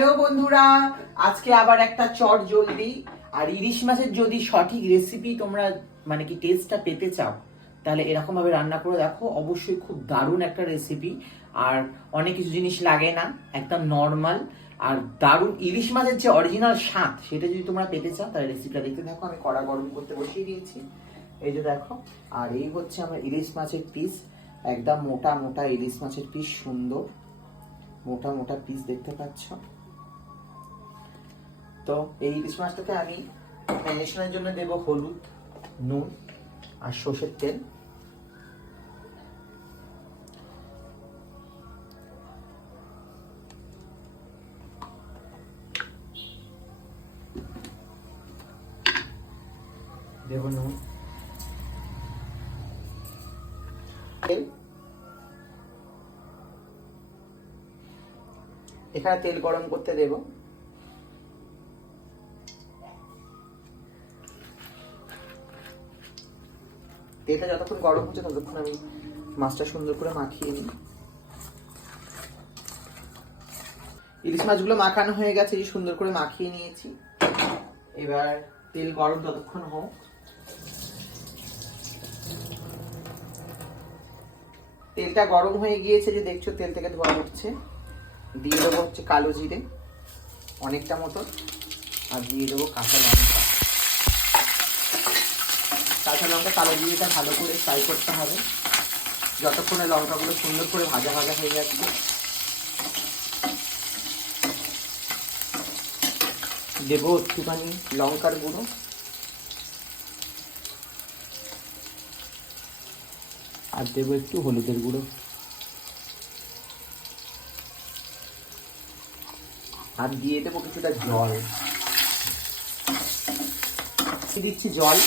Hello বন্ধুরা, আজকে আবার একটা চট জলদি আর ইলিশ মাছের যদি সঠিক রেসিপি তোমরা মানে কি টেস্টটা পেতে চাও তাহলে এরকম ভাবে রান্না করে দেখো। অবশ্যই খুব দারুণ একটা রেসিপি, আর অনেক কিছু জিনিস লাগে না, একদম নর্মাল আর দারুণ ইলিশ মাছের যে অরিজিনাল স্বাদ সেটা যদি তোমরা পেতে চাও তাহলে রেসিপিটা দেখতে থাকো। আমি কড়া গরম করতে বসিয়ে দিয়েছি, এই যে দেখো। আর এই হচ্ছে আমার ইলিশ মাছের পিস, একদম মোটা মোটা ইলিশ মাছের পিস, সুন্দর মোটা মোটা পিস দেখতে পাচ্ছ। তো এই ইলিশ মাছটাকে আমি ম্যারিনেশনের জন্য দেব হলুদ, নুন আর সর্ষের তেল। দেব নুন, তেল, এখানে তেল গরম করতে দেব। তেলটা যতক্ষণ গরম হচ্ছে ততক্ষণ আমি মাছটা সুন্দর করে মাখিয়ে নিই। ইলিশ মাছগুলো মাখানো হয়ে গেছে, সুন্দর করে মাখিয়ে নিয়েছি। এবার তেল গরম ততক্ষণ হোক। তেলটা গরম হয়ে গিয়েছে, যে দেখছো তেল থেকে ধোঁয়া উঠছে। দিয়ে দেবো হচ্ছে কালো জিরে অনেকটা মতো, আর দিয়ে দেবো কাঁচা লঙ্কা। কাঁচা লঙ্কা কালো জিরেটা ভালো করে ফ্রাই করতে হবে যতক্ষণে লঙ্কাগুলো সুন্দর করে ভাজা ভাজা হয়ে যাচ্ছে। দেবো একটুখানি লঙ্কার গুঁড়ো, আর দেবো একটু হলুদের গুঁড়ো, আর দিয়ে দেবো কিছুটা জল। দিচ্ছি জল।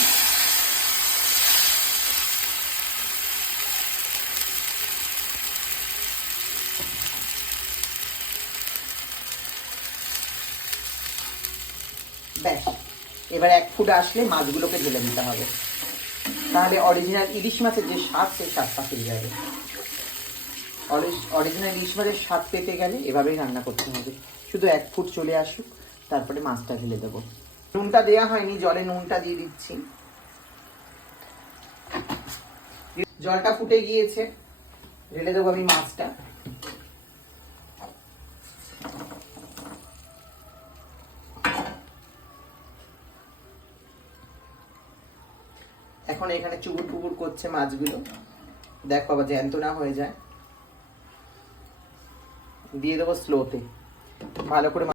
ব্যাস, এবার 1 ফুট আসলে মাছগুলোকে ঢেলে দিতে হবে, তাহলে অরিজিনাল ইলিশ মাছের যে স্বাদ সেই স্বাদটা পেয়ে যাবে। অরিজিনাল ইলিশ মাছের স্বাদ পেতে গেলে এভাবেই রান্না করতে হবে। শুধু 1 ফুট চলে আসুক, তারপরে মাছটা ঢেলে দেবো। নুনটা দেওয়া হয়নি, জলে নুনটা দিয়ে দিচ্ছি। জলটা ফুটে গিয়েছে, ঢেলে দেবো আমি মাছটা। এখন এখানে চুবুর টুবুর করছে মাছগুলো, দেখো আবার জ্যান্ত না হয়ে যায়। দিয়ে দেবো স্লোতে, ভালো করে